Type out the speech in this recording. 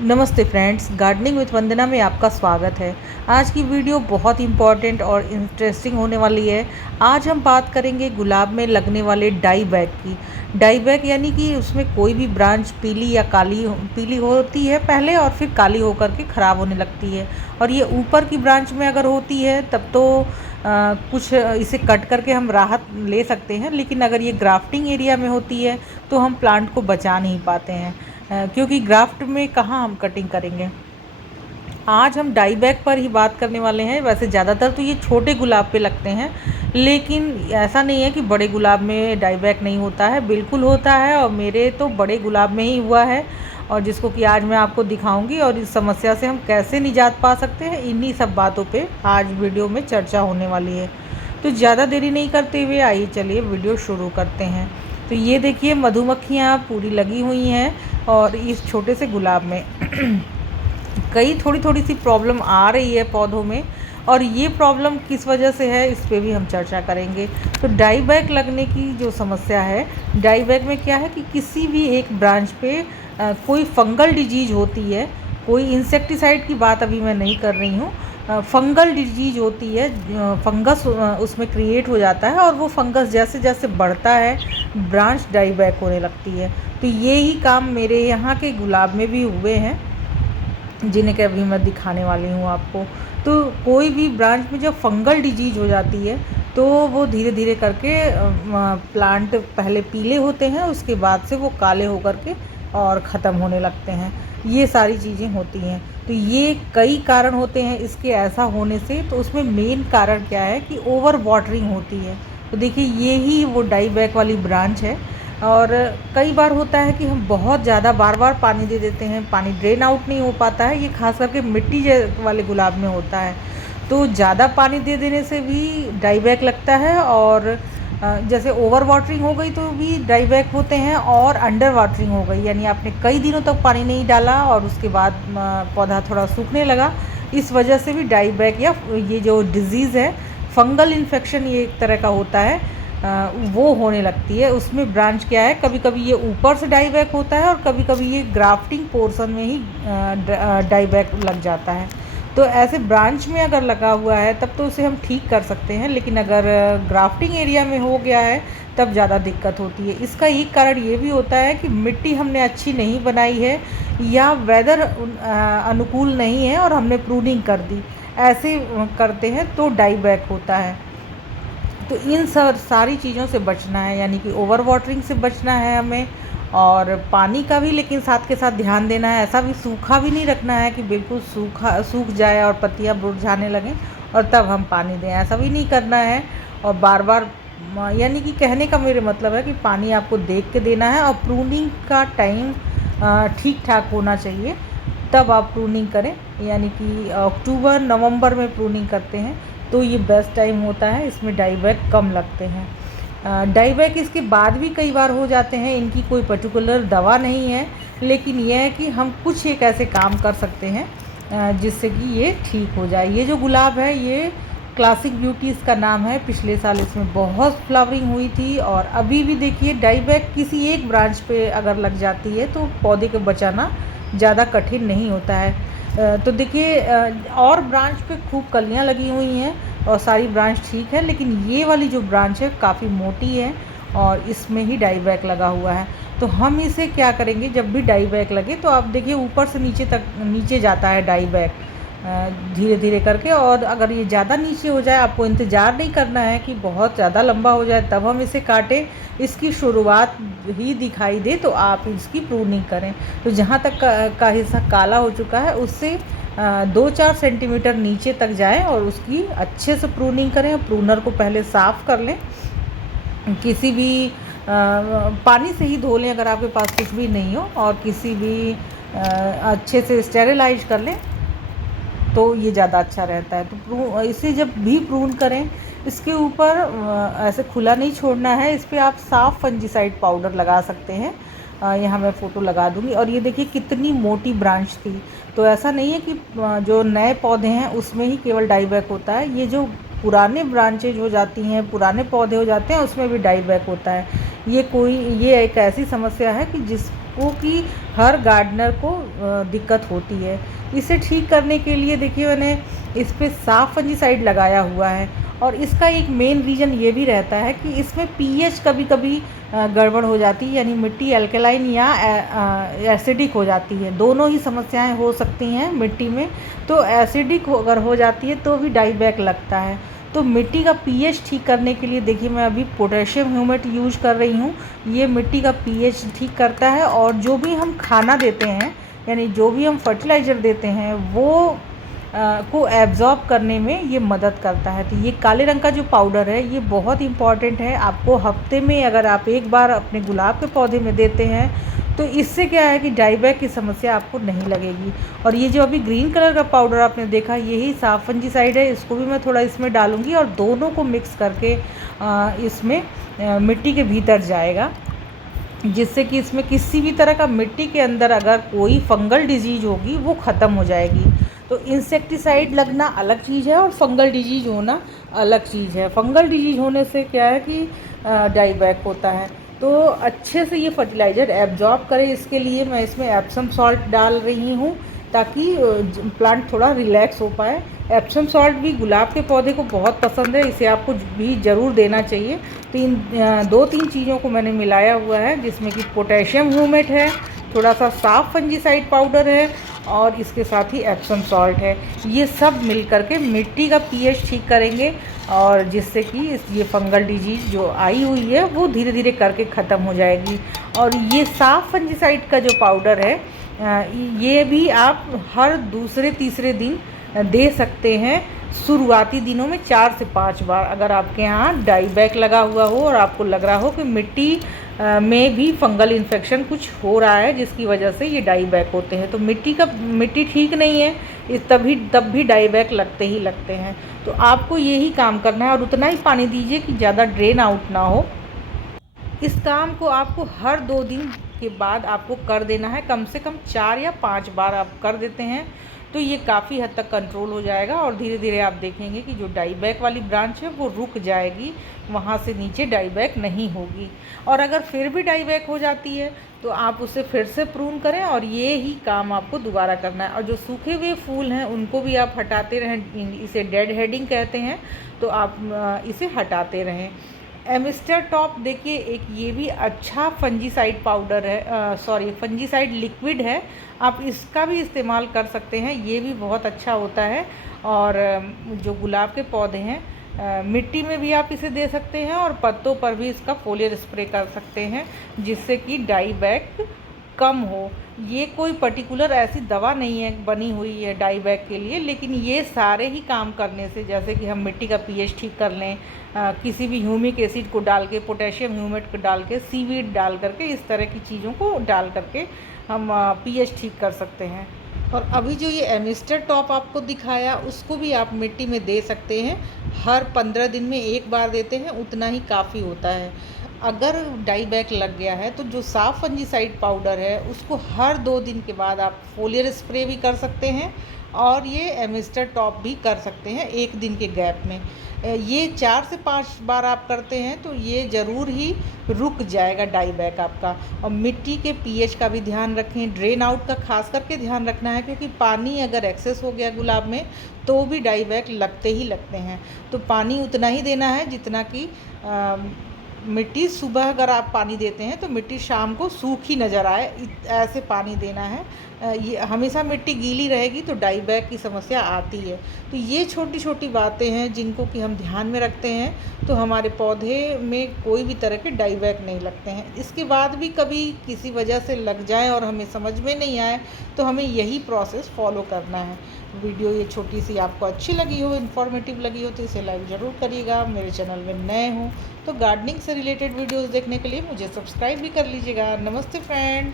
नमस्ते friends, gardening with वंदना में आपका स्वागत है। आज की वीडियो बहुत इम्पॉर्टेंट और इंटरेस्टिंग होने वाली है। आज हम बात करेंगे गुलाब में लगने वाले डाई बैग की। डाई बैग यानी कि उसमें कोई भी ब्रांच पीली या पीली होती है पहले और फिर काली होकर के ख़राब होने लगती है। और ये ऊपर की ब्रांच में अगर होती है तब तो कुछ इसे कट करके हम राहत ले सकते हैं, लेकिन अगर ये ग्राफ्टिंग एरिया में होती है तो हम प्लांट को बचा नहीं पाते हैं, क्योंकि ग्राफ्ट में कहाँ हम कटिंग करेंगे। आज हम डाई बैग पर ही बात करने वाले हैं। वैसे ज़्यादातर तो ये छोटे गुलाब पे लगते हैं, लेकिन ऐसा नहीं है कि बड़े गुलाब में डाई बैग नहीं होता है, बिल्कुल होता है। और मेरे तो बड़े गुलाब में ही हुआ है, और जिसको कि आज मैं आपको दिखाऊंगी। और इस समस्या से हम कैसे निजात पा सकते हैं, इन्हीं सब बातों पे आज वीडियो में चर्चा होने वाली है। तो ज़्यादा देरी नहीं करते हुए आइए चलिए वीडियो शुरू करते हैं। तो ये देखिए, मधुमक्खियाँ पूरी लगी हुई हैं और इस छोटे से गुलाब में कई थोड़ी थोड़ी सी प्रॉब्लम आ रही है पौधों में, और ये प्रॉब्लम किस वजह से है इस पे भी हम चर्चा करेंगे। तो डाई बैग लगने की जो समस्या है, डाई बैग में क्या है कि किसी भी एक ब्रांच पे कोई फंगल डिजीज होती है। कोई इंसेक्टिसाइड की बात अभी मैं नहीं कर रही हूँ, फंगल डिजीज होती है। फंगस उसमें क्रिएट हो जाता है, और वो फंगस जैसे जैसे बढ़ता है ब्रांच डाई बैग होने लगती है। तो ये ही काम मेरे यहाँ के गुलाब में भी हुए हैं, जिन्हें कि अभी मैं दिखाने वाली हूँ आपको। तो कोई भी ब्रांच में जब फंगल डिजीज हो जाती है तो वो धीरे धीरे करके प्लांट पहले पीले होते हैं, उसके बाद से वो काले होकर के और ख़त्म होने लगते हैं। ये सारी चीज़ें होती हैं। तो ये कई कारण होते हैं इसके ऐसा होने से। तो उसमें मेन कारण क्या है कि ओवर वाटरिंग होती है। तो देखिए, ये ही वो डाई बैग वाली ब्रांच है। और कई बार होता है कि हम बहुत ज़्यादा बार बार पानी दे देते हैं, पानी ड्रेन आउट नहीं हो पाता है। ये खास करके मिट्टी वाले गुलाब में होता है। तो ज़्यादा पानी दे देने से भी डाई बैग लगता है, और जैसे ओवर वाटरिंग हो गई तो भी डाई बैग होते हैं, और अंडर वाटरिंग हो गई यानी आपने कई दिनों तक पानी नहीं डाला और उसके बाद पौधा थोड़ा सूखने लगा, इस वजह से भी डाई बैग या ये जो डिज़ीज़ है, फंगल इन्फेक्शन ये एक तरह का होता है, वो होने लगती है। उसमें ब्रांच क्या है, कभी कभी ये ऊपर से डाई बैग होता है और कभी कभी ये ग्राफ्टिंग पोर्शन में ही डाई बैग लग जाता है। तो ऐसे ब्रांच में अगर लगा हुआ है तब तो उसे हम ठीक कर सकते हैं, लेकिन अगर ग्राफ्टिंग एरिया में हो गया है तब ज़्यादा दिक्कत होती है। इसका एक कारण ये भी होता है कि मिट्टी हमने अच्छी नहीं बनाई है, या वेदर अनुकूल नहीं है और हमने प्रूनिंग कर दी। ऐसे करते हैं तो डाई बैग होता है। तो इन सारी चीज़ों से बचना है, यानी कि ओवर वाटरिंग से बचना है हमें, और पानी का भी लेकिन साथ के साथ ध्यान देना है। ऐसा भी सूखा भी नहीं रखना है कि बिल्कुल सूख जाए और पत्तियां मुरझाने लगें और तब हम पानी दें, ऐसा भी नहीं करना है। और बार बार यानी कि कहने का मेरे मतलब है कि पानी आपको देख के देना है, और प्रूनिंग का टाइम ठीक ठाक होना चाहिए, तब आप प्रूनिंग करें। यानी कि अक्टूबर नवंबर में प्रूनिंग करते हैं तो ये बेस्ट टाइम होता है, इसमें डाई बैग कम लगते हैं। डाई बैग इसके बाद भी कई बार हो जाते हैं, इनकी कोई पर्टिकुलर दवा नहीं है, लेकिन यह है कि हम कुछ एक ऐसे काम कर सकते हैं जिससे कि ये ठीक हो जाए। ये जो गुलाब है ये क्लासिक ब्यूटी इसका नाम है। पिछले साल इसमें बहुत फ्लावरिंग हुई थी, और अभी भी देखिए डाई बैग किसी एक ब्रांच पे अगर लग जाती है तो पौधे को बचाना ज़्यादा कठिन नहीं होता है। तो देखिए, और ब्रांच पे खूब कलियां लगी हुई हैं और सारी ब्रांच ठीक है, लेकिन ये वाली जो ब्रांच है काफ़ी मोटी है और इसमें ही डाई बैग लगा हुआ है। तो हम इसे क्या करेंगे, जब भी डाई बैग लगे तो आप देखिए ऊपर से नीचे तक नीचे जाता है डाई बैग धीरे धीरे करके। और अगर ये ज़्यादा नीचे हो जाए, आपको इंतज़ार नहीं करना है कि बहुत ज़्यादा लंबा हो जाए तब हम इसे काटें। इसकी शुरुआत ही दिखाई दे तो आप इसकी प्रूनिंग करें। तो जहाँ तक का हिस्सा काला हो चुका है उससे 2-4 सेंटीमीटर नीचे तक जाएं और उसकी अच्छे से प्रूनिंग करें। प्रूनर को पहले साफ़ कर लें, किसी भी पानी से ही धो लें अगर आपके पास कुछ भी नहीं हो, और किसी भी अच्छे से स्टेरिलाइज कर लें तो ये ज़्यादा अच्छा रहता है। तो इसे जब भी प्रून करें, इसके ऊपर ऐसे खुला नहीं छोड़ना है, इस पर आप साफ़ फंजीसाइड पाउडर लगा सकते हैं। यहाँ मैं फ़ोटो लगा दूँगी। और ये देखिए कितनी मोटी ब्रांच थी। तो ऐसा नहीं है कि जो नए पौधे हैं उसमें ही केवल डाई बैग होता है, ये जो पुराने ब्रांचेज हो जाती हैं, पुराने पौधे हो जाते हैं, उसमें भी डाई बैग होता है। ये एक ऐसी समस्या है कि जिस कि हर गार्डनर को दिक्कत होती है। इसे ठीक करने के लिए देखिए मैंने इस पे साफ फंजीसाइड लगाया हुआ है, और इसका एक मेन रीज़न ये भी रहता है कि इसमें पीएच कभी कभी गड़बड़ हो जाती है, यानी मिट्टी अल्कलाइन या एसिडिक हो जाती है। दोनों ही समस्याएं हो सकती हैं मिट्टी में। तो एसिडिक अगर हो जाती है तो भी डाई बैक लगता है। तो मिट्टी का पीएच ठीक करने के लिए देखिए मैं अभी पोटेशियम ह्यूमेट यूज कर रही हूँ। ये मिट्टी का पीएच ठीक करता है, और जो भी हम खाना देते हैं, यानी जो भी हम फर्टिलाइज़र देते हैं, वो को एब्ज़ॉर्ब करने में ये मदद करता है। तो ये काले रंग का जो पाउडर है ये बहुत इम्पॉर्टेंट है। आपको हफ्ते में अगर आप एक बार अपने गुलाब के पौधे में देते हैं तो इससे क्या है कि डाई बैक की समस्या आपको नहीं लगेगी। और ये जो अभी ग्रीन कलर का पाउडर आपने देखा, यही साफ फंजीसाइड है। इसको भी मैं थोड़ा इसमें डालूँगी और दोनों को मिक्स करके इसमें मिट्टी के भीतर जाएगा, जिससे कि इसमें किसी भी तरह का मिट्टी के अंदर अगर कोई फंगल डिजीज़ होगी वो ख़त्म हो जाएगी। तो इंसेक्टिसाइड लगना अलग चीज़ है और फंगल डिजीज़ होना अलग चीज़ है। फंगल डिजीज़ होने से क्या है कि डाई बैक होता है। तो अच्छे से ये फर्टिलाइज़र एब्जॉर्ब करे, इसके लिए मैं इसमें एप्सम सॉल्ट डाल रही हूँ ताकि प्लांट थोड़ा रिलैक्स हो पाए। एप्सम सॉल्ट भी गुलाब के पौधे को बहुत पसंद है, इसे आपको भी ज़रूर देना चाहिए। तो इन 2-3 चीज़ों को मैंने मिलाया हुआ है, जिसमें कि पोटेशियम ह्यूमेट है, थोड़ा सा साफ फंजीसाइड पाउडर है, और इसके साथ ही एप्सम सॉल्ट है। ये सब मिल करके मिट्टी का पीएच ठीक करेंगे, और जिससे कि ये फंगल डिजीज़ जो आई हुई है वो धीरे धीरे करके ख़त्म हो जाएगी। और ये साफ फंजीसाइड का जो पाउडर है, ये भी आप हर दूसरे तीसरे दिन दे सकते हैं। शुरुआती दिनों में 4 से 5 बार। अगर आपके यहाँ डाई बैक लगा हुआ हो और आपको लग रहा हो कि मिट्टी में भी फंगल इन्फेक्शन कुछ हो रहा है जिसकी वजह से ये डाई बैक होते हैं, तो मिट्टी ठीक नहीं है, तब भी डाई बैक लगते ही लगते हैं। तो आपको यही काम करना है, और उतना ही पानी दीजिए कि ज़्यादा ड्रेन आउट ना हो। इस काम को आपको हर 2 दिन के बाद आपको कर देना है। कम से कम 4 या 5 बार आप कर देते हैं तो ये काफ़ी हद तक कंट्रोल हो जाएगा, और धीरे धीरे आप देखेंगे कि जो डाई बैक वाली ब्रांच है वो रुक जाएगी, वहाँ से नीचे डाई बैक नहीं होगी। और अगर फिर भी डाई बैक हो जाती है तो आप उसे फिर से प्रून करें, और ये ही काम आपको दोबारा करना है। और जो सूखे हुए फूल हैं उनको भी आप हटाते रहें, इसे डेड हेडिंग कहते हैं, तो आप इसे हटाते रहें। एमिस्टर टॉप देखिए, एक ये भी अच्छा फंजीसाइड पाउडर है, फंजीसाइड लिक्विड है। आप इसका भी इस्तेमाल कर सकते हैं, ये भी बहुत अच्छा होता है। और जो गुलाब के पौधे हैं, मिट्टी में भी आप इसे दे सकते हैं, और पत्तों पर भी इसका फोलियर स्प्रे कर सकते हैं, जिससे कि डाई बैक कम हो। ये कोई पर्टिकुलर ऐसी दवा नहीं है बनी हुई है डाई बैक के लिए, लेकिन ये सारे ही काम करने से, जैसे कि हम मिट्टी का पीएच ठीक कर लें, किसी भी ह्यूमिक एसिड को डाल के, पोटेशियम ह्यूमेट को डाल के, सीवीड डाल करके, इस तरह की चीज़ों को डाल करके हम पीएच ठीक कर सकते हैं। और अभी जो ये एमिस्टर टॉप आपको दिखाया, उसको भी आप मिट्टी में दे सकते हैं। हर 15 दिन में एक बार देते हैं, उतना ही काफ़ी होता है। अगर डाई बैक लग गया है तो जो साफ फंजीसाइड पाउडर है उसको हर 2 दिन के बाद आप फोलियर स्प्रे भी कर सकते हैं, और ये एमिस्टर टॉप भी कर सकते हैं 1 दिन के गैप में। ये 4 से 5 बार आप करते हैं तो ये ज़रूर ही रुक जाएगा डाई बैक आपका। और मिट्टी के पीएच का भी ध्यान रखें, ड्रेन आउट का खास करके ध्यान रखना है, क्योंकि पानी अगर एक्सेस हो गया गुलाब में तो भी डाई बैक लगते ही लगते हैं। तो पानी उतना ही देना है जितना कि मिट्टी सुबह अगर आप पानी देते हैं तो मिट्टी शाम को सूखी नज़र आए, ऐसे पानी देना है। ये हमेशा मिट्टी गीली रहेगी तो डाई बैक की समस्या आती है। तो ये छोटी छोटी बातें हैं जिनको कि हम ध्यान में रखते हैं तो हमारे पौधे में कोई भी तरह के डाई बैक नहीं लगते हैं। इसके बाद भी कभी किसी वजह से लग जाए और हमें समझ में नहीं आए तो हमें यही प्रोसेस फॉलो करना है। वीडियो ये छोटी सी आपको अच्छी लगी हो, इन्फॉर्मेटिव लगी हो तो इसे लाइक ज़रूर करिएगा। मेरे चैनल में नए हो तो गार्डनिंग से रिलेटेड वीडियोस देखने के लिए मुझे सब्सक्राइब भी कर लीजिएगा। नमस्ते फ्रेंड।